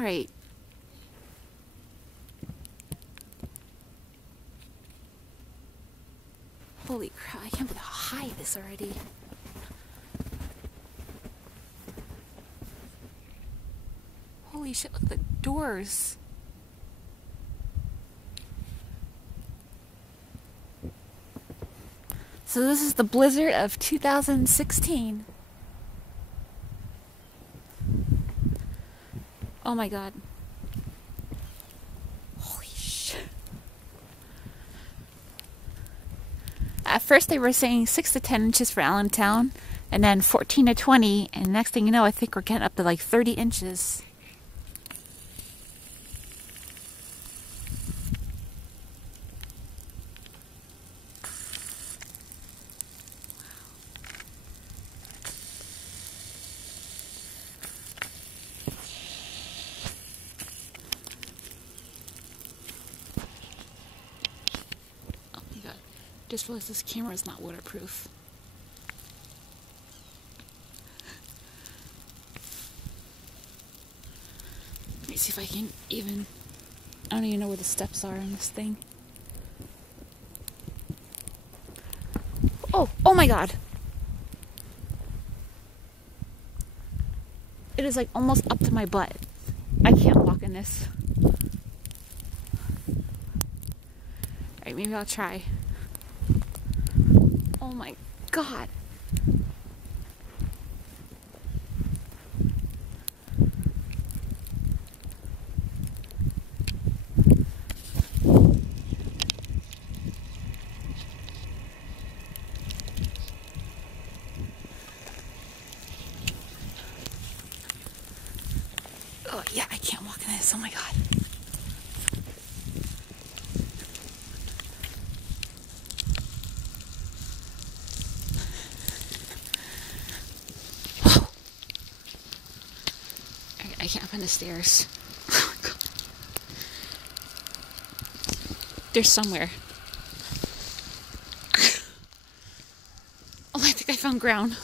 Alright. Holy crap, I can't believe how high it is already. Holy shit, look at the doors. So this is the blizzard of 2016. Oh my god. Holy shit. At first they were saying 6 to 10 inches for Allentown, and then 14 to 20, and next thing you know, I think we're getting up to like 30 inches. Just realized this camera is not waterproof. Let me see if I can even... I don't even know where the steps are on this thing. Oh my god! It is like almost up to my butt. I can't walk in this. Alright, maybe I'll try. Oh my god. Oh yeah, I can't walk in this. Oh my god. I can't find the stairs. Oh my god. They're somewhere. Oh, I think I found ground.